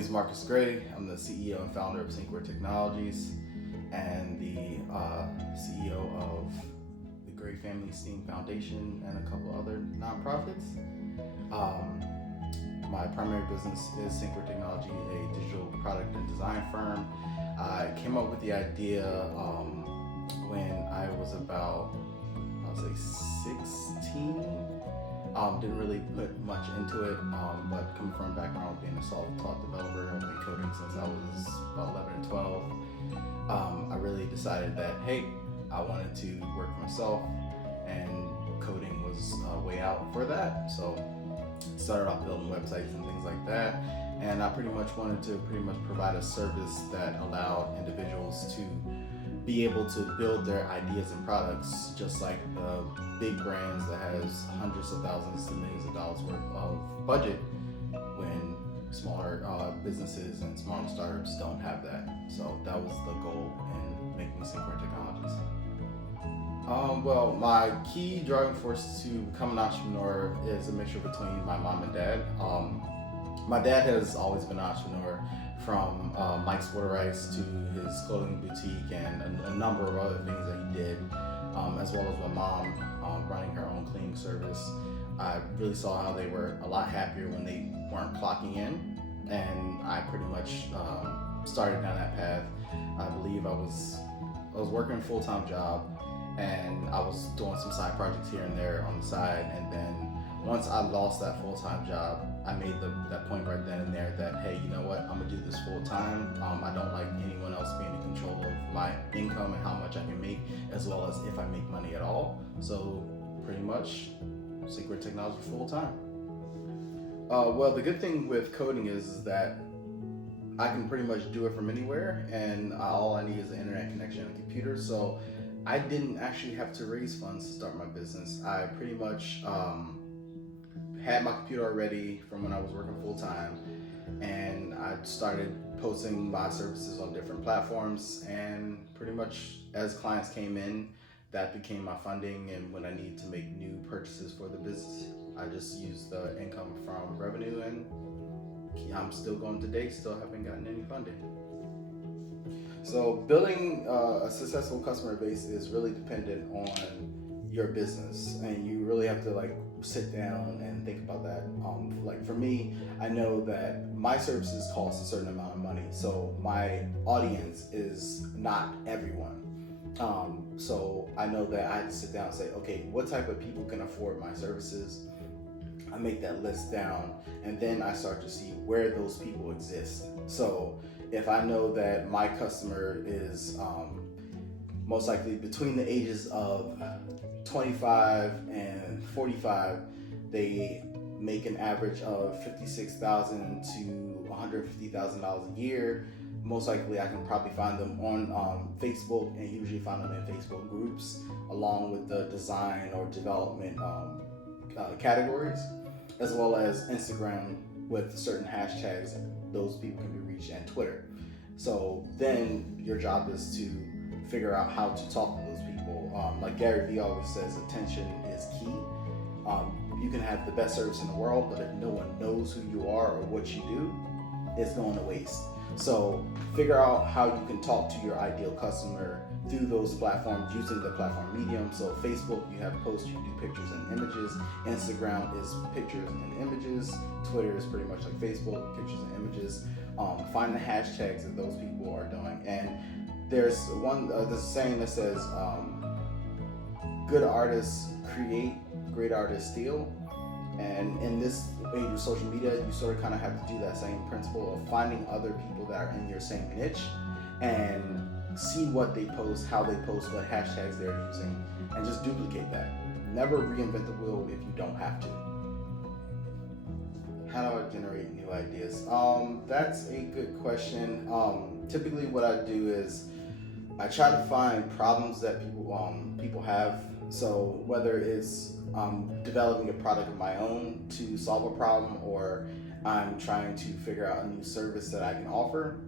name is Markus Gray. I'm the CEO and founder of Syncware Technologies and the CEO of the Gray Family STEAM Foundation and a couple other nonprofits. My primary business is Syncware Technology, a digital product and design firm. I came up with the idea when I was about, 16. Didn't really put much into it, but coming from a background of being a self-taught developer, I've been coding since I was about 11 and 12. I really decided that, hey, I wanted to work for myself, and coding was a way out for that. So started off building websites and things like that, and I pretty much wanted to provide a service that allowed individuals to be able to build their ideas and products just like the big brands that has hundreds of thousands to millions of dollars worth of budget, when smaller businesses and smaller startups don't have that. So that was the goal in making Syncware Technologies. Well, my key driving force to become an entrepreneur is a mixture between my mom and dad. My dad has always been an entrepreneur, from Mike's Water Ice to his clothing boutique and a number of other things that he did, as well as my mom running her own cleaning service. I really saw how they were a lot happier when they weren't clocking in, and I pretty much started down that path. I believe I was working a full-time job, and I was doing some side projects here and there on the side, and then once I lost that full-time job, I made that point right then and there that, hey, you know what, I'm gonna do this full-time. I don't like anyone else being in control of my income and how much I can make, as well as if I make money at all. So pretty much Syncware Technology full-time. Well, the good thing with coding is that I can pretty much do it from anywhere, and all I need is an internet connection and a computer. So I didn't actually have to raise funds to start my business. I pretty much had my computer already from when I was working full-time, and I started posting my services on different platforms, and pretty much as clients came in, that became my funding. And when I need to make new purchases for the business, I just used the income from revenue, and I'm still going today, still haven't gotten any funding. So building a successful customer base is really dependent on your business, and you really have to sit down and think about that. Like for me, I know that my services cost a certain amount of money, so my audience is not everyone. So I know that I have to sit down and say, okay, what type of people can afford my services? I make that list down, and then I start to see where those people exist. So if I know that my customer is most likely between the ages of 25 and 45, they make an average of $56,000 to $150,000 a year. Most likely I can probably find them on Facebook, and usually find them in Facebook groups along with the design or development categories, as well as Instagram with certain hashtags. Those people can be reached, and Twitter. So then your job is to figure out how to talk to those people. Like Gary Vee always says, attention is key. You can have the best service in the world, but if no one knows who you are or what you do, it's going to waste. So figure out how you can talk to your ideal customer through those platforms, using the platform medium. So Facebook, you have posts, you do pictures and images. Instagram is pictures and images. Twitter is pretty much like Facebook, pictures and images. Find the hashtags that those people are doing. And there's a saying that says, good artists create, great artists steal. And in this age of social media, you sort of kind of have to do that same principle of finding other people that are in your same niche and see what they post, how they post, what hashtags they're using, and just duplicate that. Never reinvent the wheel if you don't have to. How do I generate new ideas? That's a good question. Typically what I do is I try to find problems that people have. So whether it's developing a product of my own to solve a problem, or I'm trying to figure out a new service that I can offer,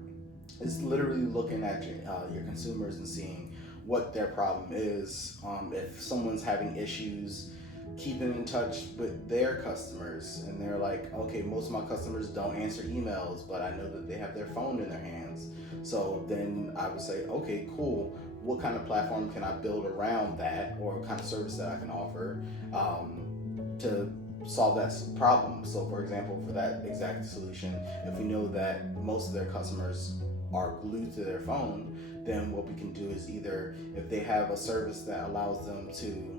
it's literally looking at your consumers and seeing what their problem is. If someone's having issues keeping in touch with their customers, and they're like, okay, most of my customers don't answer emails, but I know that they have their phone in their hands. So then I would say, okay, cool, what kind of platform can I build around that, or what kind of service that I can offer to solve that problem. So for example, for that exact solution, if we know that most of their customers are glued to their phone, then what we can do is either, if they have a service that allows them to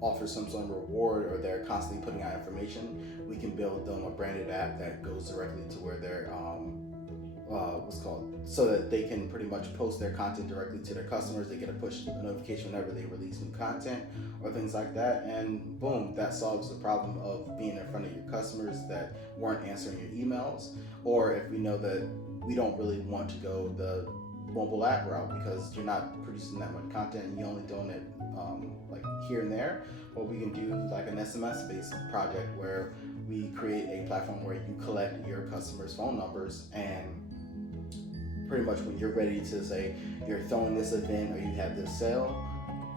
offer some sort of reward, or they're constantly putting out information, we can build them a branded app that goes directly to where they're so that they can pretty much post their content directly to their customers. They get a push notification whenever they release new content or things like that, and boom, that solves the problem of being in front of your customers that weren't answering your emails. Or if we know that we don't really want to go the mobile app route because you're not producing that much content and you're only doing it like here and there, what we can do like an SMS based project where we create a platform where you collect your customers' phone numbers, and pretty much when you're ready to say you're throwing this event or you have this sale,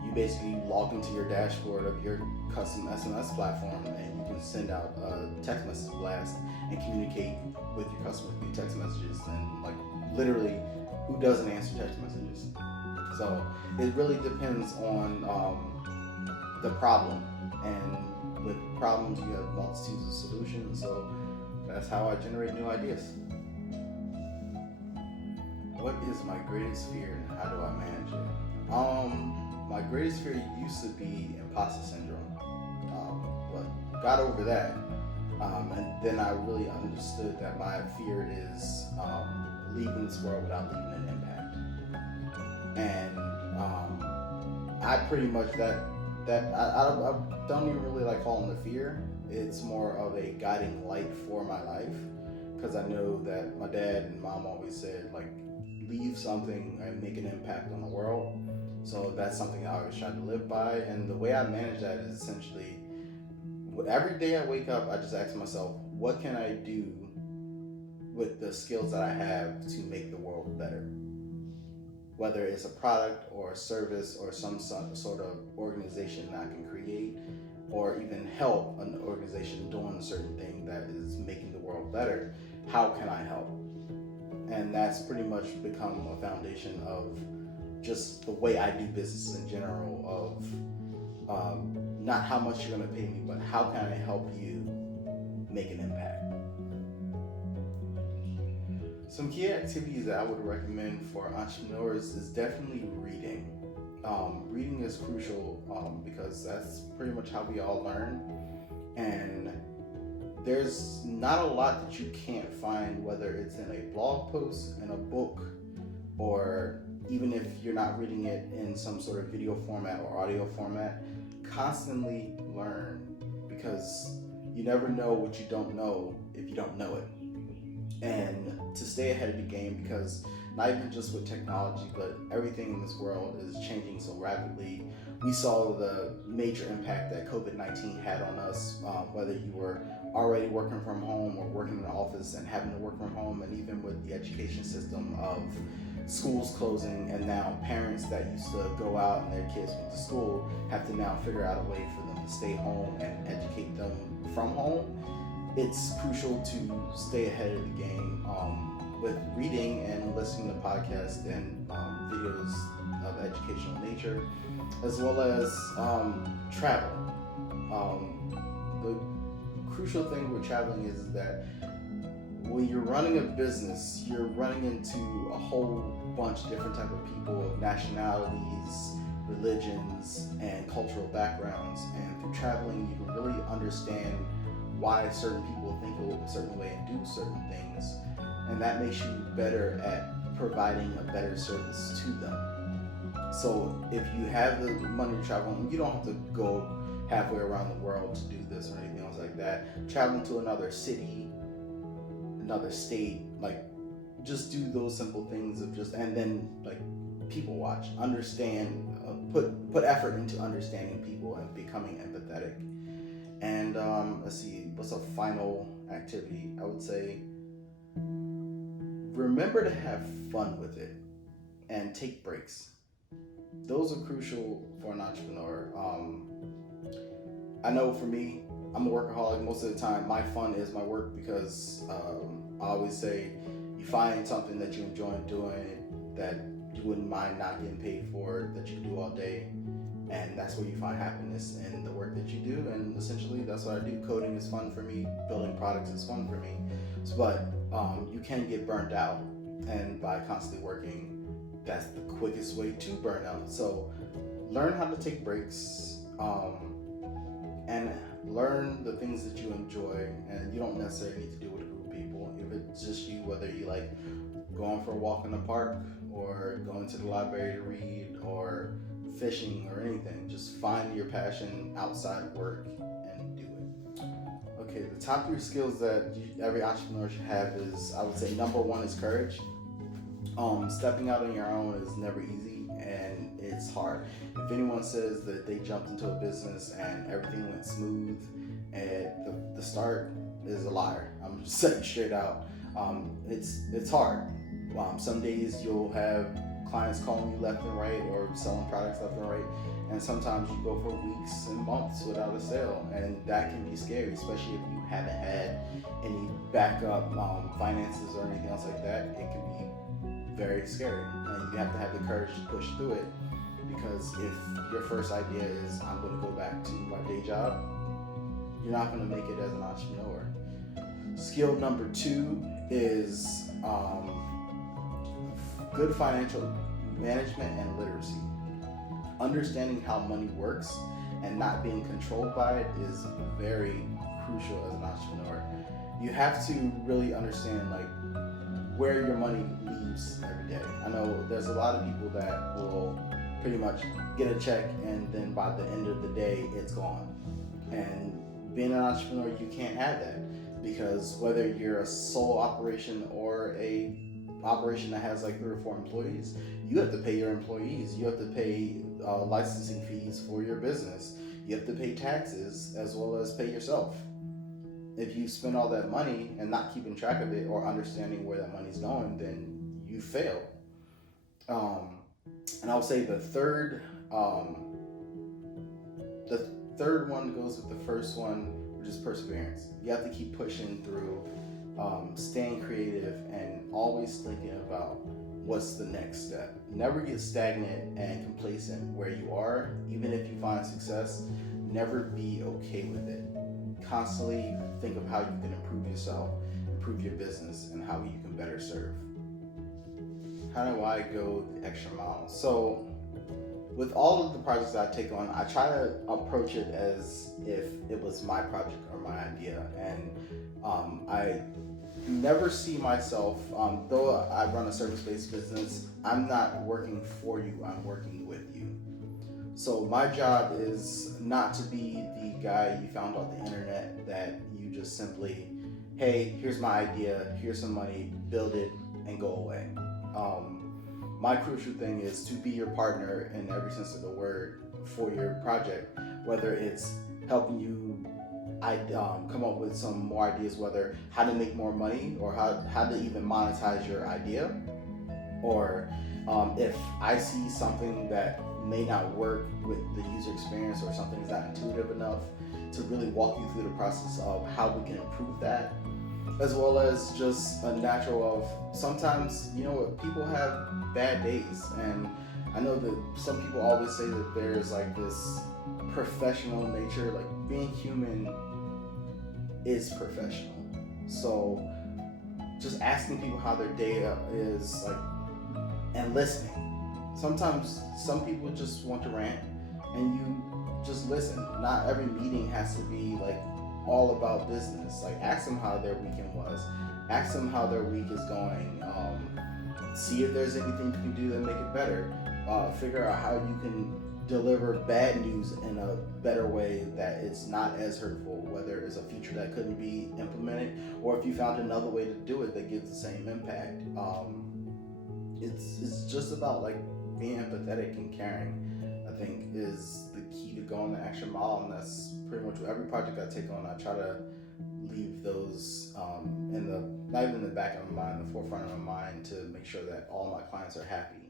you basically log into your dashboard of your custom SMS platform, and you can send out a text message blast and communicate with your customers through text messages. And like literally, who doesn't answer text messages? So it really depends on the problem, and with problems you have multitudes of solutions. So that's how I generate new ideas. What is my greatest fear and how do I manage it? My greatest fear used to be imposter syndrome, but got over that. And then I really understood that my fear is leaving this world without leaving an impact. And I pretty much I don't even really like calling it a fear. It's more of a guiding light for my life, because I know that my dad and mom always said, like, leave something and make an impact on the world. So that's something I always try to live by. And the way I manage that is essentially, every day I wake up, I just ask myself, what can I do with the skills that I have to make the world better? Whether it's a product or a service or some sort of organization that I can create, or even help an organization doing a certain thing that is making the world better, how can I help? And that's pretty much become a foundation of just the way I do business in general, of not how much you're going to pay me, but how can I help you make an impact? Some key activities that I would recommend for entrepreneurs is definitely reading. Reading is crucial because that's pretty much how we all learn. And there's not a lot that you can't find, whether it's in a blog post, in a book, or even if you're not reading it in some sort of video format or audio format. Constantly learn, because you never know what you don't know if you don't know it. And to stay ahead of the game, because not even just with technology, but everything in this world is changing so rapidly. We saw the major impact that COVID-19 had on us, whether you were already working from home or working in the office and having to work from home, and even with the education system of schools closing, and now parents that used to go out and their kids went to school have to now figure out a way for them to stay home and educate them from home. It's crucial to stay ahead of the game with reading and listening to podcasts and videos of educational nature, as well as travel. The crucial thing with traveling is that when you're running a business, you're running into a whole bunch of different type of people, of nationalities, religions, and cultural backgrounds. And through traveling, you can really understand why certain people think a certain way and do certain things. And that makes you better at providing a better service to them. So if you have the money to travel, and you don't have to go halfway around the world to do this or anything else like that, traveling to another city, another state, like, just do those simple things of just, and then like people watch, understand, put effort into understanding people and becoming empathetic. And let's see, what's a final activity? I would say remember to have fun with it and take breaks. Those are crucial for an entrepreneur. I know for me, I'm a workaholic most of the time. My fun is my work because I always say you find something that you enjoy doing that you wouldn't mind not getting paid for, that you do all day, and that's where you find happiness in the work that you do. And essentially that's what I do. Coding is fun for me, building products is fun for me, but you can get burnt out, and by constantly working, that's the quickest way to burn out. So learn how to take breaks, and learn the things that you enjoy, and you don't necessarily need to do it with a group of people. If it's just you, whether you like going for a walk in the park or going to the library to read or fishing or anything, just find your passion outside of work and do it. Okay, the top 3 skills that every entrepreneur should have is, I would say, number 1 is courage. Stepping out on your own is never easy, and it's hard. If anyone says that they jumped into a business and everything went smooth at the start, is a liar. I'm just saying straight out. It's hard. Some days you'll have clients calling you left and right or selling products left and right, and sometimes you go for weeks and months without a sale, and that can be scary, especially if you haven't had any backup finances or anything else like that. It can be very scary, and you have to have the courage to push through it, because if your first idea is, I'm going to go back to my day job, you're not going to make it as an entrepreneur. Skill number 2 is good financial management and literacy. Understanding how money works and not being controlled by it is very crucial as an entrepreneur. You have to really understand where your money leaves every day. I know there's a lot of people that will pretty much get a check and then by the end of the day it's gone. And being an entrepreneur, you can't have that, because whether you're a sole operation or a operation that has 3 or 4 employees, you have to pay your employees, you have to pay licensing fees for your business, you have to pay taxes as well as pay yourself. If you spend all that money and not keeping track of it or understanding where that money's going, then you fail. And I would say the third one goes with the first one, which is perseverance. You have to keep pushing through, staying creative, and always thinking about what's the next step. Never get stagnant and complacent where you are. Even if you find success, never be okay with it. Constantly think of how you can improve yourself, improve your business, and how you can better serve. How do I go the extra mile? So with all of the projects that I take on, I try to approach it as if it was my project or my idea. And I never see myself, though I run a service-based business, I'm not working for you, I'm working with you. So my job is not to be the guy you found on the internet that you just simply, hey, here's my idea, here's some money, build it, and go away. My crucial thing is to be your partner in every sense of the word for your project, whether it's helping you come up with some more ideas, whether how to make more money or how to even monetize your idea, or if I see something that may not work with the user experience or something is not intuitive enough, to really walk you through the process of how we can improve that, as well as just a natural of sometimes, people have bad days, and I know that some people always say that there's this professional nature, being human is professional. So just asking people how their day is, and listening. Sometimes some people just want to rant, and you just listen. Not every meeting has to be all about business. Ask them how their weekend was. Ask them how their week is going. See if there's anything you can do to make it better. Figure out how you can deliver bad news in a better way that it's not as hurtful, whether it's a feature that couldn't be implemented, or if you found another way to do it that gives the same impact. It's just about being empathetic and caring, I think, is the key to going the extra mile. And that's pretty much every project I take on. I try to leave those not even in the back of my mind, the forefront of my mind, to make sure that all my clients are happy.